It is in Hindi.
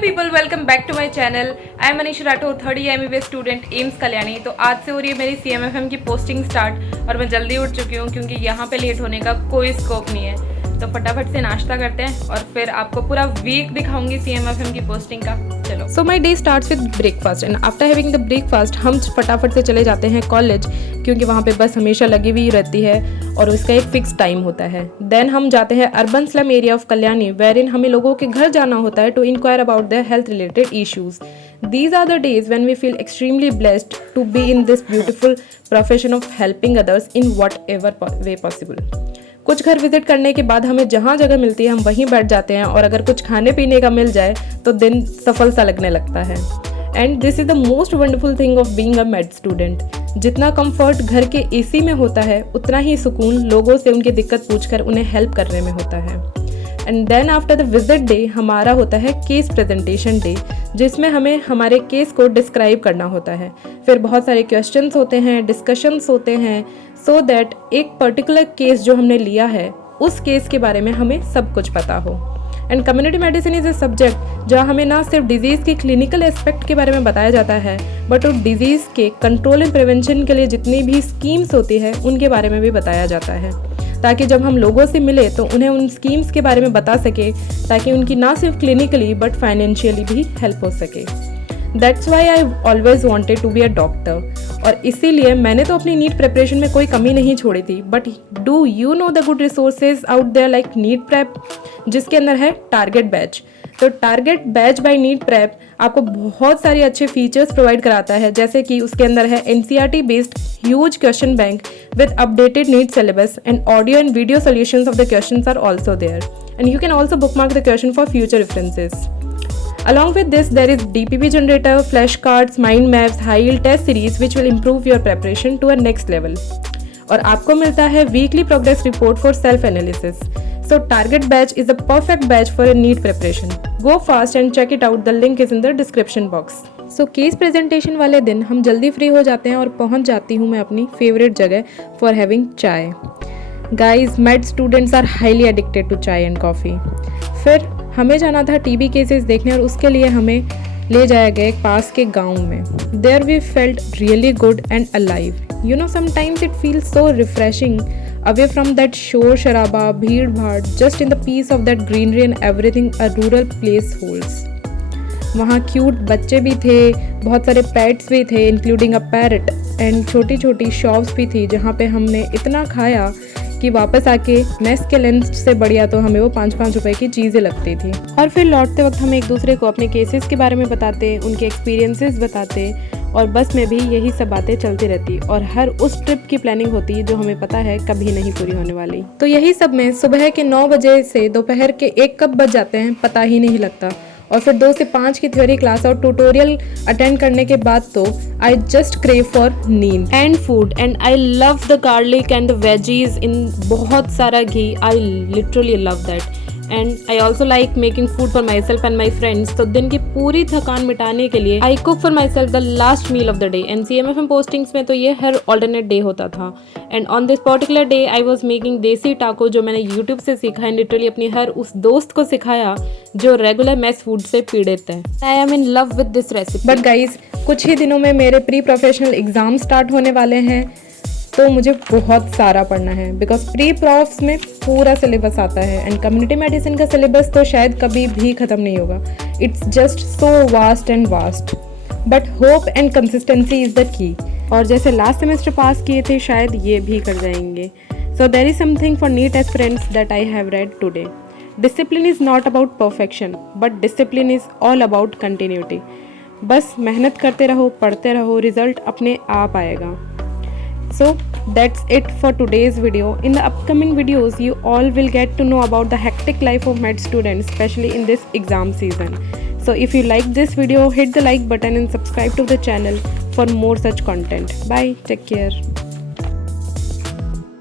People, welcome back to my channel. I am Manisha Rathore, third year MBBS student AIIMS Kalyani. तो आज से हो रही है मेरी CMFM की पोस्टिंग स्टार्ट और मैं जल्दी उठ चुकी हूँ क्योंकि यहाँ पे लेट होने का कोई स्कोप नहीं है। तो फटाफट से नाश्ता करते हैं और फिर आपको पूरा वीक दिखाऊंगी CMFM की पोस्टिंग का। चलो। So my day starts with breakfast and after having the breakfast हम फटाफट से चले जाते हैं कॉलेज क्योंकि वहाँ पे बस हमेशा लगी हुई रहती है और उसका एक फिक्स टाइम होता है। देन हम जाते हैं urban slum area of Kalyani where in हमें लोगों के घर जाना होता है to inquire about their health related issues. These are the days when we feel extremely blessed to be in this beautiful profession of helping others in whatever way possible. कुछ घर विजिट करने के बाद हमें जहाँ जगह मिलती है हम वहीं बैठ जाते हैं और अगर कुछ खाने पीने का मिल जाए तो दिन सफल सा लगने लगता है। And this is the most wonderful thing of being a made student. जितना कंफर्ट घर के AC में होता है उतना ही सुकून लोगों से उनकी दिक्कत पूछकर उन्हें हेल्प करने में होता है। And then after the visit day हमारा होता है केस प्रेजेंटेशन डे, जिसमें हमें हमारे केस को डिस्क्राइब करना होता है। फिर बहुत सारे क्वेश्चंस होते हैं, डिस्कशंस होते हैं, सो दैट एक पर्टिकुलर केस जो हमने लिया है उस केस के बारे में हमें सब कुछ पता हो। And community medicine is a subject जहाँ हमें ना सिर्फ डिजीज़ की क्लिनिकल एस्पेक्ट के बारे में बताया जाता है बट उस डिजीज़ के कंट्रोल एंड प्रिवेंशन के लिए जितनी भी स्कीम्स होती है उनके बारे में भी बताया जाता है, ताकि जब हम लोगों से मिले तो उन्हें उन स्कीम्स के बारे में बता सके ताकि उनकी ना सिर्फ क्लिनिकली बट फाइनेंशियली भी हेल्प हो सके। That's why I always wanted to be a doctor. और इसीलिए मैंने तो अपनी नीट प्रिपरेशन में कोई कमी नहीं छोड़ी थी। But do you know the good resources out there like NEET prep, जिसके अंदर है टारगेट बैच। तो target batch by NEET prep आपको बहुत सारे अच्छे फीचर्स प्रोवाइड कराता है, जैसे कि उसके अंदर है NCERT based huge question bank with updated NEET syllabus and audio and video solutions of the questions are also there, and you can also bookmark the question for future references. Along with this, there is DPP generator, flashcards, mind maps, high yield test series which will improve your preparation to a next level. और आपको मिलता है weekly progress report for self analysis. So target batch is a perfect batch for a NEET preparation. Go fast and check it out. The link is in the description box. So case presentation वाले दिन हम जल्दी फ्री हो जाते हैं और पहुंच जाती हूँ मैं अपनी फेवरेट जगह for having chai. Guys, med students are highly addicted to chai and coffee. फिर हमें जाना था TB केसेस देखने और उसके लिए हमें ले जाया गया एक पास के गांव में। There we felt really good and alive. You know, sometimes it feels so refreshing away from that शोर शराबा, भीड़ भाड़, just in the peace of that greenery and everything a rural place holds. वहाँ क्यूट बच्चे भी थे, बहुत सारे पेट्स भी थे इंक्लूडिंग अ पैरट, एंड छोटी छोटी शॉप्स भी थी जहाँ पे हमने इतना खाया कि वापस आके मेस के लंच से बढ़िया तो हमें वो 5-5 रुपए की चीज़ें लगती थी। और फिर लौटते वक्त हम एक दूसरे को अपने केसेस के बारे में बताते, उनके एक्सपीरियंसेस बताते और बस में भी यही सब बातें चलती रहती और हर उस ट्रिप की प्लानिंग होती जो हमें पता है कभी नहीं पूरी होने वाली। तो यही सब में सुबह के 9 बजे से दोपहर के 1 कब बज जाते हैं पता ही नहीं लगता। और फिर 2 से 5 की थ्योरी क्लास और ट्यूटोरियल अटेंड करने के बाद तो I just crave for neend and food. And I love the garlic and the veggies in बहुत सारा घी। I literally love that. And I also like making food for myself and my friends. तो दिन की पूरी थकान मिटाने के लिए I cook for myself the last meal of the day. And CMFM postings में तो ये हर ऑल्टरनेट डे होता था। And on this particular day I was making देसी टाको, जो मैंने यूट्यूब से सीखा है, लिटरली अपनी हर उस दोस्त को सिखाया जो रेगुलर मेस फूड से पीड़ित है। I am in love with this recipe. But guys, कुछ ही दिनों में मेरे प्री प्रोफेशनल एग्जाम स्टार्ट होने वाले हैं तो मुझे बहुत सारा पढ़ना है बिकॉज प्री प्रॉफ्स में पूरा सिलेबस आता है एंड कम्युनिटी मेडिसिन का सिलेबस तो शायद कभी भी ख़त्म नहीं होगा। It's just so vast and vast, but hope and consistency is the key. और जैसे लास्ट सेमेस्टर पास किए थे शायद ये भी कर जाएंगे। So there is something for NEET aspirants that I have read today. Discipline is not about perfection but discipline is all about continuity. बस मेहनत करते रहो, पढ़ते रहो, रिजल्ट अपने आप आएगा। So that's it for today's video. In the upcoming videos, you all will get to know about the hectic life of med students, especially in this exam season. So if you like this video, hit the like button and subscribe to the channel for more such content. Bye. Take care.